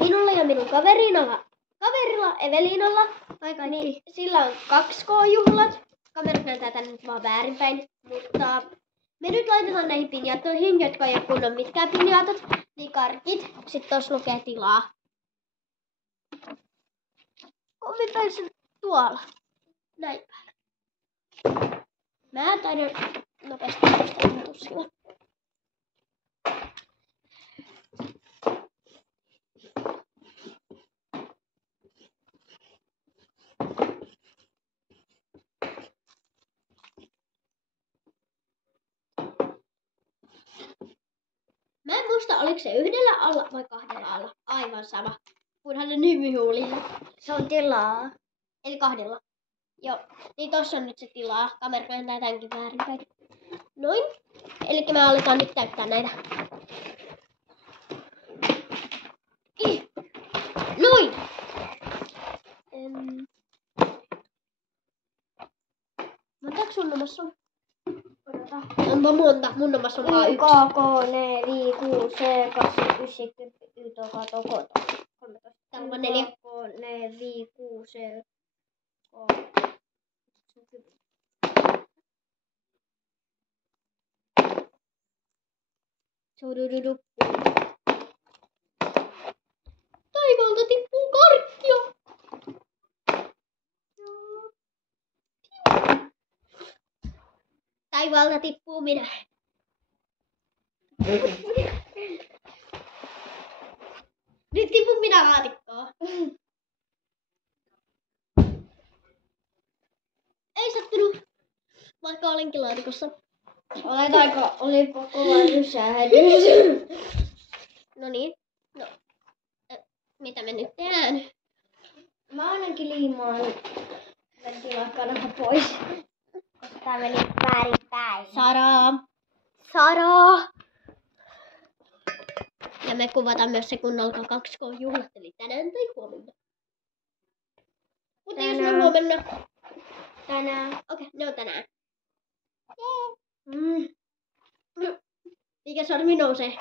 minulla ja minun kaverilla Evelinalla, niin sillä on 2K-juhlat. Kamerat näyttää tänne nyt vaan väärinpäin, mutta me nyt laitetaan näihin pinjatoihin, jotka ei ole kunnon mitkään pinjatot, niin karkit. Sitten tuossa lukee tilaa. Omipäin se tuolla. Näin päällä. Mä taidan nopeasti nostaa tussilla. Mä en muista, oliko se yhdellä alla vai kahdella alla. Aivan sama. Kunhan ne nimi oli. Se on tilaa. Eli kahdella. Joo. Niin tossa on nyt se tilaa. Kamera kääntää tämänkin väärinpäin. Noin. Eli me aletaan nyt täyttää näitä. Noin. Montako sun nomassa on? Onpa monta. Mun nomassa on vaan 1. K, ne, 5, 6, 7, 8, 9, 10, 11, 12, 13. Tää on 4. K, ne, 5, 6, 7, 8. Taivaalta tippuu karkkia. Taivaalta tippuu minä. Nyt tipun minä laatikkoon. Ei sattunut, vaikka olenkin laatikossa. Olipa kova rysähdys. No niin. No. Mitä me nyt tehdään? Mä ainakin liimaan ventilakkana pois. Koska tää meni väärinpäin. Sara! Ja me kuvataan myös se, kun alkaa 2K-juhlat, eli tänään tai huomenna. Mutta jos me huomenna... Tänään. Okei, ne on tänään. Mikä sormi nousee?